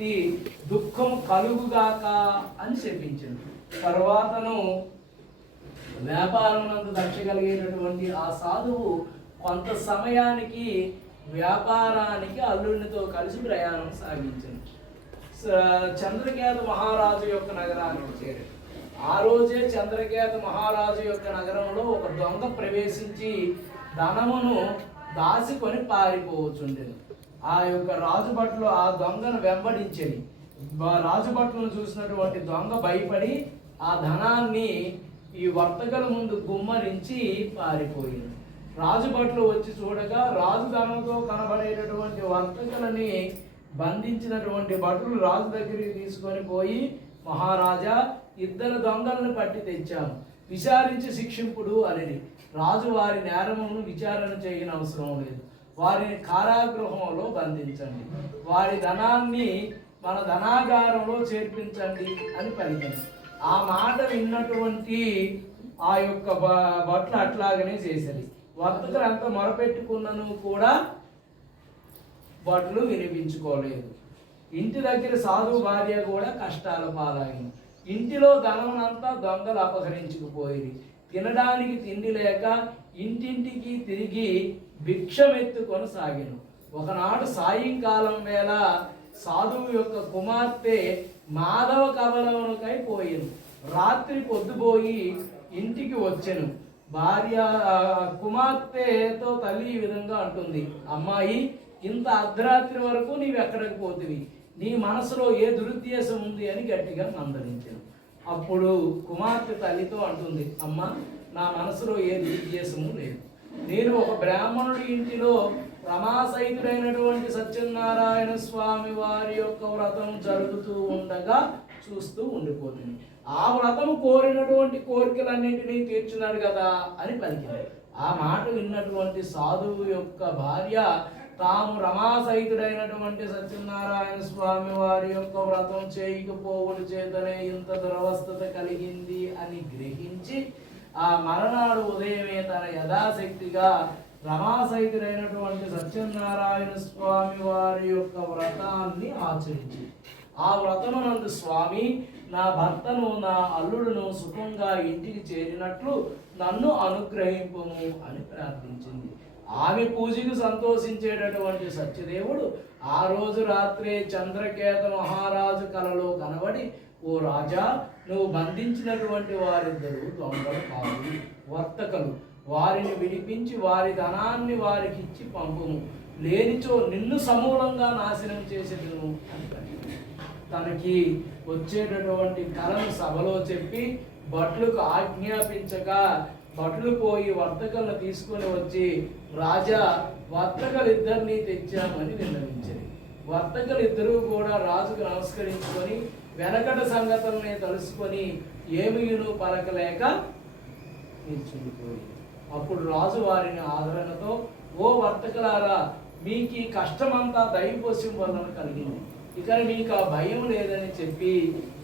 ఎటువంటి దుఃఖం కలుగుగాక అని చెప్పించింది. తర్వాతను వ్యాపారం నందు దక్ష కలిగేటటువంటి ఆ సాధువు కొంత సమయానికి వ్యాపారానికి అల్లుడితో కలిసి ప్రయాణం సాగించింది. చంద్రకేత మహారాజు యొక్క నగరానికి చేరాడు. ఆ రోజే చంద్రకేత మహారాజు యొక్క నగరంలో ఒక దొంగ ప్రవేశించి ధనమును దాచుకొని పారిపోవచ్చుండేది. ఆ యొక్క రాజుభట్లు ఆ దొంగను వెంబడించేది. రాజుభట్లను చూసినటువంటి దొంగ భయపడి ఆ ధనాన్ని ఈ వర్తకుల ముందు గుమ్మరించి పారిపోయింది. రాజుభట్లు వచ్చి చూడగా రాజు ధనంతో కనబడేటటువంటి వర్తకులని బంధించినటువంటి భటులు రాజు దగ్గరికి తీసుకొని పోయి, మహారాజా, 2 దొంగలను పట్టి తెచ్చాము, విచారించి శిక్షింపుడు అనేది. రాజు వారి నేరమును విచారణ చేయని అవసరం లేదు, వారిని కారాగృహంలో బంధించండి, వారి ధనాన్ని మన ధనాగారంలో చేర్పించండి అని పలికింది. ఆ మాట విన్నటువంటి ఆ యొక్క భట్లు అట్లాగనే చేసేది. వర్తకులు అంత మొరపెట్టుకున్నను కూడా భట్లు వినిపించుకోలేదు. ఇంటి దగ్గర సాధువు భార్య కూడా కష్టాల పాలైంది. ఇంటిలో ధనమునంతా దొంగలు అపహరించుకుపోయి తినడానికి తిండి లేక ఇంటింటికి తిరిగి భిక్షమెత్తుకొని సాగిను. ఒకనాడు సాయంకాలం వేళ సాధువు యొక్క కుమార్తె మాధవ కబలమునకై పోయింది. రాత్రి పొద్దుపోయి ఇంటికి వచ్చెను. భార్య కుమార్తెతో తల్లి ఈ విధంగా అంటుంది, అమ్మాయి, ఇంత అర్ధరాత్రి వరకు నీవు ఎక్కడికి పోతివి? నీ మనసులో ఏ దురుద్దేశం ఉంది అని గట్టిగా మందలించాను. అప్పుడు కుమార్తె తల్లితో అంటుంది, అమ్మ, నా మనసులో ఏ దురుద్దేశము లేదు. నేను ఒక బ్రాహ్మణుడి ఇంటిలో రమాసహితుడైనటువంటి సత్యనారాయణ స్వామి వారి యొక్క వ్రతం జరుగుతూ ఉండగా చూస్తూ ఉండిపోతుంది. ఆ వ్రతం కోరినటువంటి కోరికలన్నింటినీ తీర్చున్నాడు కదా అని పలికింది. ఆ మాట విన్నటువంటి సాధువు యొక్క భార్య తాము రమాసహితుడైనటువంటి సత్యనారాయణ స్వామి వారి యొక్క వ్రతం చేయకపోవడం చేతనే ఇంత దురవస్థత కలిగింది అని గ్రహించి ఆ మరణాడు ఉదయమే తన యథాశక్తిగా రమాసహితుడైనటువంటి సత్యనారాయణ స్వామి వారి యొక్క వ్రతాన్ని ఆచరించి, ఆ వ్రతమునందు స్వామి, నా భర్తను నా అల్లుడును సుఖంగా ఇంటికి చేరినట్లు నన్ను అనుగ్రహింపుము అని ప్రార్థించింది. ఆమె పూజకు సంతోషించేటటువంటి సత్యదేవుడు ఆ రోజు రాత్రే చంద్రకేత మహారాజు కలలో కనబడి, ఓ రాజా, నువ్వు బంధించినటువంటి వారిద్దరూ దొంగలు కాదు, వర్తకులు. వారిని విడిపించి వారి ధనాన్ని వారికి ఇచ్చి పంపుము, లేనిచో నిన్ను సమూలంగా నాశనం చేసేదును అని తనకి వచ్చేటటువంటి కలను సభలో చెప్పి భట్లకు ఆజ్ఞాపించగా భటులు పోయి వర్తకులను తీసుకొని వచ్చి, రాజా, వర్తకులిద్దరినీ తెచ్చామని విన్నవించారు. వర్తకులిద్దరూ కూడా రాజుకు నమస్కరించుకొని వెనకట సంగతుల్ని తలుసుకొని ఏమియును పలకలేక నిల్చుండిపోయి, అప్పుడు రాజు వారిని ఆదరణతో, ఓ వర్తకులారా, మీకు ఈ కష్టమంతా దైవపోషం వలన కలిగింది, ఇక మీకు ఆ భయం లేదని చెప్పి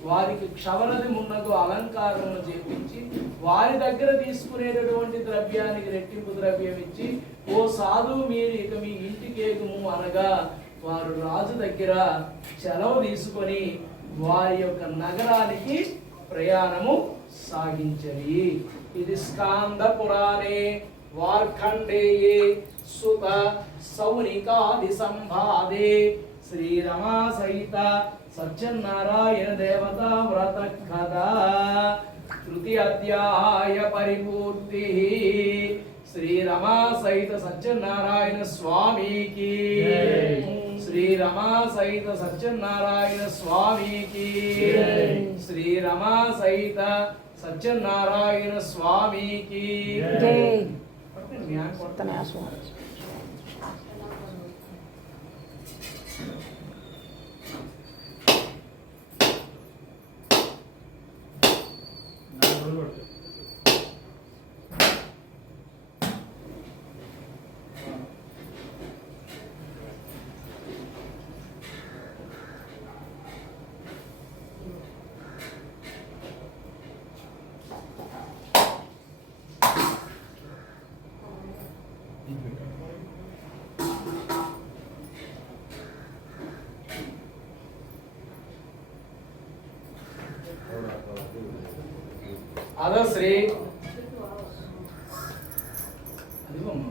వారికి క్షవరది మున్నగు అలంకారమును చేపించి వారి దగ్గర తీసుకునేటటువంటి ద్రవ్యానికి రెట్టింపు ద్రవ్యం ఇచ్చి, ఓ సాధువు, మీరు ఇక మీ ఇంటికి ఏగుము అనగా వారు రాజు దగ్గర సెలవు తీసుకొని వారి యొక్క నగరానికి ప్రయాణము సాగించరి. ఇది స్కాంద పురాణే వార్ఖండేయే సుత సౌనికాది సంవాదే శ్రీరమా సహిత సత్యనారాయణ దేవతా వ్రత కథా తృతీయ అధ్యాయ పరిపూర్తి. శ్రీరమా సహిత సత్యనారాయణ స్వామికి, శ్రీరమా సహిత సత్యనారాయణ స్వామికి, శ్రీరమా సహిత సత్యనారాయణ స్వామికి. అదశ్రీ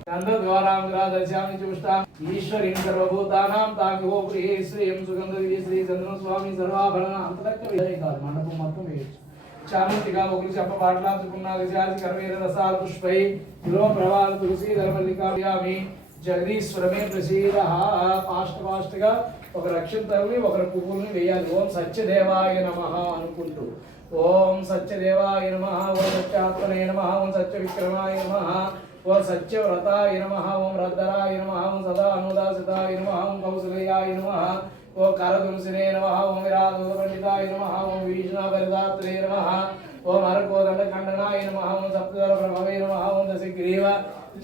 గంధద్వారాంధ్రాదశామి చుష్టాం ఈశ్వరీం సర్వభూతానాం తాకిహో ప్రియ శ్రీయం సుగంధ శ్రీ చంద్ర స్వామి సర్వాభరణ అంతలక్క విధే కాదు మండపం మొత్తం వేయచ్చు చామంతిగా ఒకరు చెప్ప పాటలాచుకున్న విజాతి కర్మేర రసాల పుష్పై కిలో ప్రవాల తులసి ధర్మల్లికామి జగదీశ్వరమే ప్రసీద పాస్ట్గా ఒక రక్షితల్ని ఒకరి పువ్వుల్ని వేయాలి. ఓం సత్యదేవాయ నమః అనుకుంటూ ఓం సత్యదేవాయ నమః, ఓం సత్యాత్మనే నమః, ఓం సత్య విక్రమాయ నమః, ఓం సత్యవ్రతాయ నమః, ఓం రద్దరాయ నమః, ఓం సదా అనుదాసితాయ నమః, ఓం కౌసల్యాయ నమః, ఓం కరదుంసినే నమః, ఓం విరాధ పండితాయ నమః, ఓం విభీషణావరిదాత్రే నమః, ఓం అరకోదండ ఖండనాయ నమః, ఓం సప్తదళ ప్రభవే నమః, ఓం దశగ్రీవ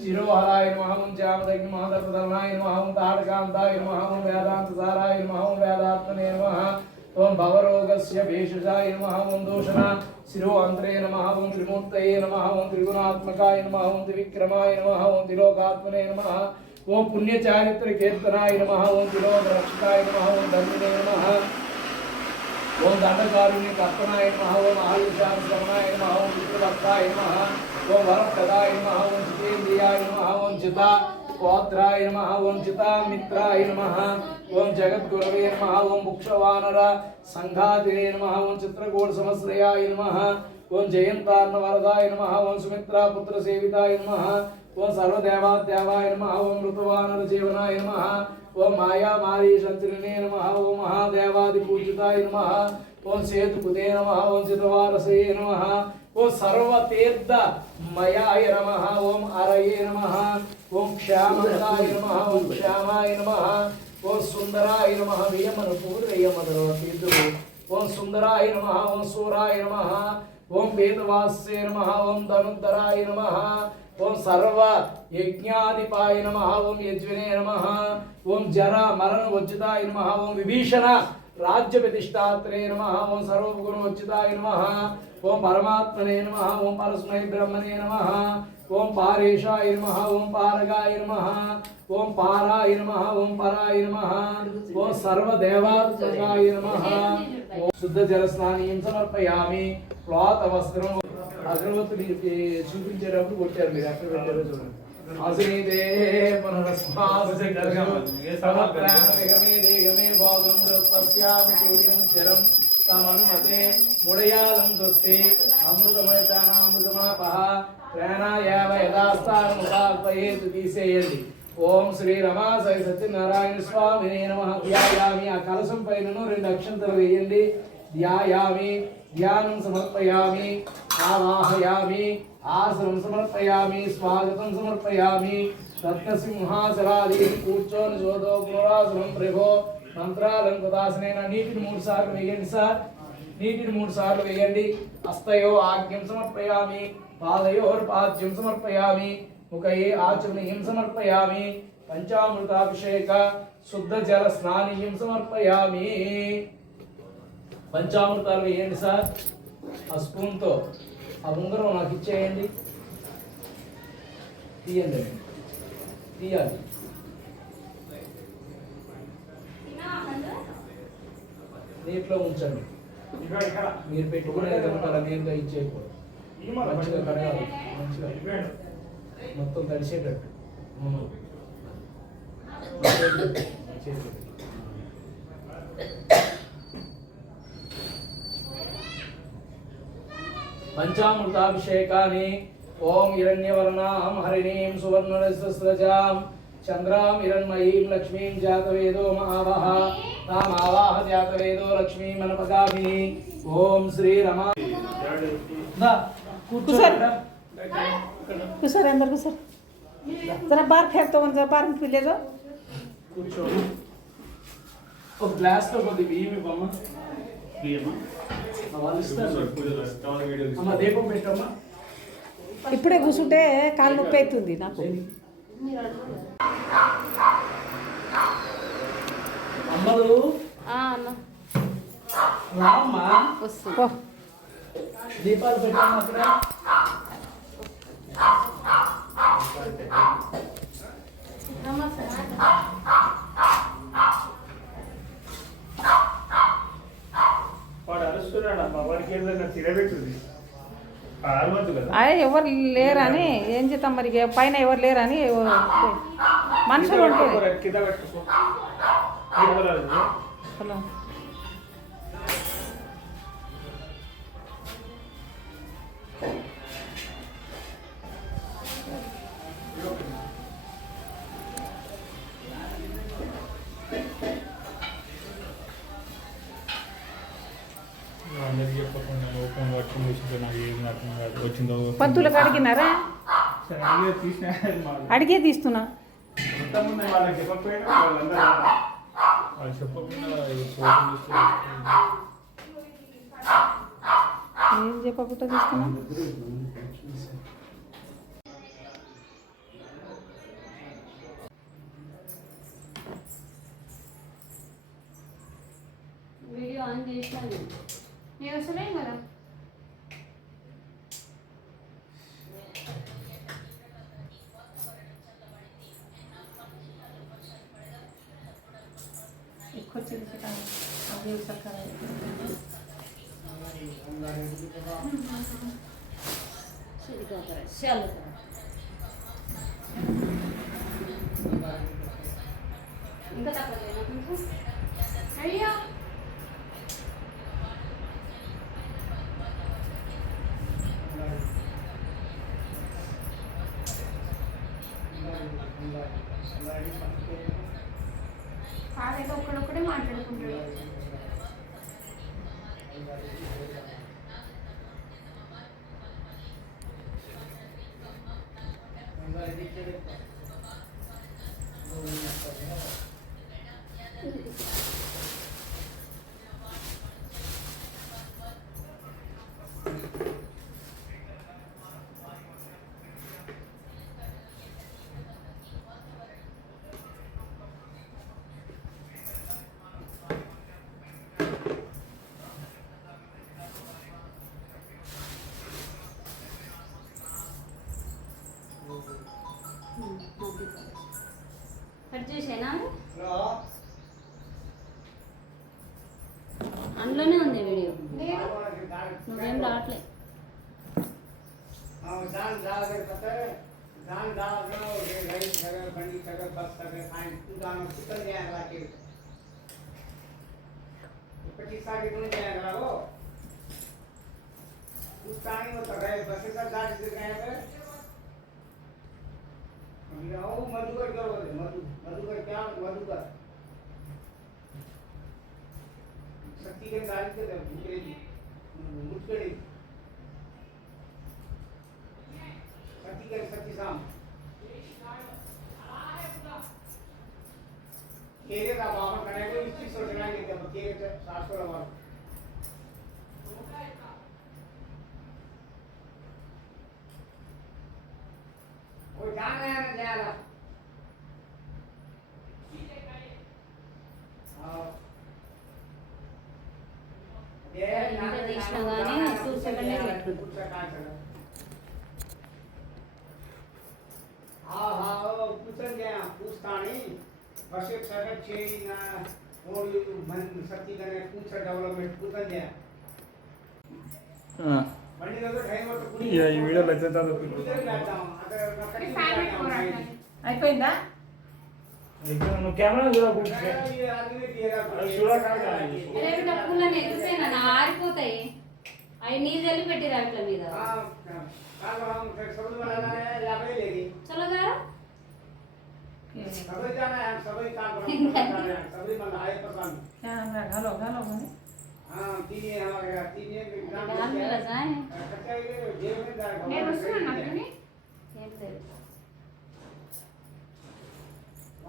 శిరోహరాయ నమః, ఓం చామదగ్ని మహాదర్పధర్మాయ నమః, ఓం తాటకాంతాయ నమః, ఓం వేదాంతసారాయ నమః, ఓం వేదాత్మనే నమః, ఓం భవరోగస్య భేషజాయ నమః, ఓం దూషణ శిరో అంత్రే నమః, ఓం త్రిమూర్తయే నమః, ఓం త్రిగుణాత్మకాయ నమః, ఓం త్రివిక్రమాయ నమః, ఓం త్రిలోకాత్మనే నమః, ఓం పుణ్యచారిత్ర కీర్తనాయ నమః, ఓం త్రిలోకరక్షకాయ నమః, ఓం ధన్యనే నమః, ఓం దండకారుణ్య కర్తనాయ నమః, ఓం ఆయుషాశ్రమణాయ నమః, ఓం పితృభక్తాయ నమః, ఓం వరప్రదాయ నమః, ఓం జితేంద్రియాయ నమః, ఓం జితా గోత్రాయ నమః, ఓం జితామిత్రాయ నమః, ఓం జగద్గురవే నమః, ఓం ముక్షవానర సంఘాతినే నమః, ఓం చిత్రకూట సమశ్రయాయ నమః, ఓం జయంతార్ణవరదాయ నమః, ఓం సుమిత్రా పుత్ర సేవితాయ నమః, ఓం సర్వదేవాదేవాయ నమః, ఓం ఋతువానర జీవనాయ నమః, ఓం మాయా మారీషంత్రినే నమః, ఓం మహాదేవాది పూజితాయ నమః, ఓం సేతుకుదే నమః, ఓం చితవారసే నమః, ఓం సర్వతీర్థ మయాయ నమః, ఓం అరయే నమః, ఓం క్షామదాయ నమః, ఓం క్షామాయ నమః, ఓం సుందరాయ నమః, వియమను పూర్వయమదరో తీర్థుడు, ఓం సుందరాయ నమః, ఓం సూరాయ నమః, ఓం వేదవాస్యే నమః, ఓం ధనుద్ధరాయ నమః, ఓం సర్వ యజ్ఞాధిపాయ నమః, ఓం యజ్వినే నమః, ఓం జర మరణ వజ్జితాయ నమః, ఓం విభీషణ రాజ్య ప్రతిష్టాత్రే నమః, ఓం సర్వగుణ వజ్జితాయ నమః, ఓం పరమాత్మనే నమః, ఓం పరస్మై బ్రహ్మణే నమః, ఓం పారేషాయ నమః, ఓం పారగాయ నమః, ఓం పారాయ నమః, ఓం పరాయ నమః, ఓం సర్వదేవాత్మకాయ నమః. శుద్ధ జల స్నానం సమర్పయామి. ప్లాత వస్త్రం అగరవత్తులు చూపించేటప్పుడు కొట్టారు, మీరు ఎక్కడ పెట్టారో చూడండి. అసీదే పునరస్మాగమే భాగం పశ్యామి సూర్యముచ్చరం తమనుమతే ముడయాలం స్వస్తి అమృతమయతానామృతమాపహ ప్రాణాయామ యథాస్థానముపాపయేతు తీసేయండి. ఓం శ్రీ రమా సై సత్యనారాయణ స్వామినే నమః. ధ్యాయామి. ఆ కలశం పైనను 2 అక్షంతలు వేయండి. ధ్యాయామి. ధ్యానం సమర్పయామి. ఆవాహయామి. ఆసనం సమర్పయామి. స్వాగతం సమర్పయామి. రత్నసింహాసనాది కూర్చొని శోధో పునరాసనం ప్రభో మంత్రాలంకృతాసనైన నీటిని 3 సార్లు వేయండి సార్. నీటిని 3 సార్లు వేయండి. హస్తయో ఆజ్ఞం సమర్పయామి. పాదయోర్పాద్యం సమర్పయామి. ముఖయే ఆచమనీయం సమర్పయామి. పంచామృతాభిషేక శుద్ధ జల స్నానీయం సమర్పయామి. పంచామృతాలు వేయండి సార్. ఆ స్పూన్తో ఆ ఉంగరం నాకు ఇచ్చేయండి. తీయండి, తీయాలి. నీటిలో ఉంచండి. మీరు పెట్టుకునేది కనుక నేరుగా ఇచ్చేయకూడదు. మంచిగా కడగాలి, మంచిగా మొత్తం తడిసేటట్టు. పంచామృతాభిషేకాన్ని ఓం హిరణ్యవర్ణాం హరిణీం సువర్ణరజస్రజాం చంద్రాం హిరణ్మయీం లక్ష్మీం జాతవేదో మహావహ తామావాహ జాతవేదో లక్ష్మీం అనపగామిని. ఓం శ్రీ రమా सर अंदर को सर जरा बाहर फेंक तो जरा बाहर में ले जाओ. కూర్చో. ఒక గ్లాస్లో కొద్ది బియ్యం ఇవ్వమ్మా. వాళ్ళు ఇస్తారు. అమ్మ దీపం పెట్టమ్మా. ఇప్పుడే కూర్చుంటే కాళ్ళు నొప్పి అవుతుంది నాకు. అమ్మలు రామ్మా. దీపాలు పెట్టమ్మా అక్కడ. వాడు అరుస్తున్నాడమ్మా, వాడికి ఏదైనా తినబెట్టుంది. అదే ఎవరు లేరని ఏం చేద్దాం మరి ఇక పైన ఎవరు లేరని మనుషులు ఉంటే హలో పంతులకు అడిగినారా అడిగే తీస్తున్నా ఏం చెప్పకుండా తీసుకున్నా వీడియో ఆన్ చేసినాను నేను వస్తలేం కదా ఎక్కువ చిరుసకాయ అదే సకాయ చలో ఇంకా తక్కువ కొంచెం అయ్యా కాదైతే ఒక్కడొక్కడే మాట్లాడుకుంటాడు కట్ చేసేనా అందులోనే ఉంది వీడియో నువ్వేం రావట్లే मधुकर क्या बोलते मधुकर क्या मधुकर शक्ति के गाड़ी के मुकरेजी मुस्कड़ी शक्ति के शक्ति शाम केरे का बाबा करने को इस चीज सोचना है कि केरे से सास को लगा वो जान रहा है ना जाएगा అయిపోయిందా కెమెరా ఆరిపోతాయి అవి నీళ్ళు చల్లి పెట్టిరు అట్ల మీద చల్లగా घालो घालो నేను వస్తున్నాను ఏం లేదు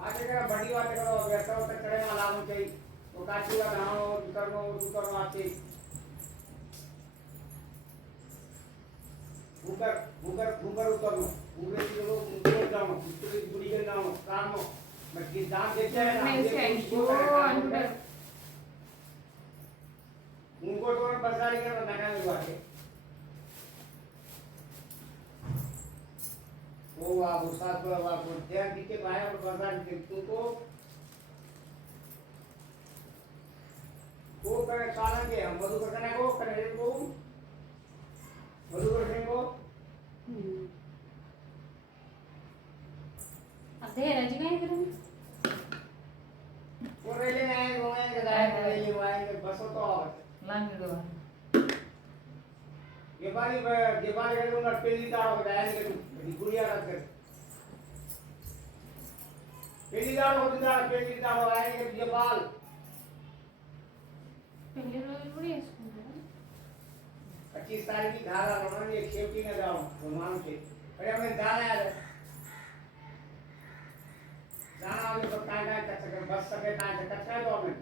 बड़ी बात करो व्यर्थ होता चढ़े वाला लागू चाहिए वो काची का नाम दूसर आते भूकर भूकर भूकर उतरनो भूकर की लोग मुझे जानो मुझे बुरी के जानो कामो मैं कि दान देते हैं ना उनको तो बसारी कर ना हुआ है वो आप साथ पर आप ध्यान दीजिए भाई और बसारी के तुमको वो करे सालन के हम मधु करने को करे को बरोबर है को आता हेराची काय करू वो रेले में आए घुमाएंगे जाएंगे रेले में आएंगे बसो तो और ये बारी के दूंगा पेली दाड़ हो जाएंगे तुम गुड़िया रख कर पेली दाड़ हो आएंगे ये बाल పెళ్లి రోజులు కూడా వేసుకుంటారా 25 तारीख की धारा उन्होंने एक सेफ्टी में जाओ भगवान के अरे हमें जाना है जाना अभी तो काय काय कर सके बस सके काय कर सकता है तो हमें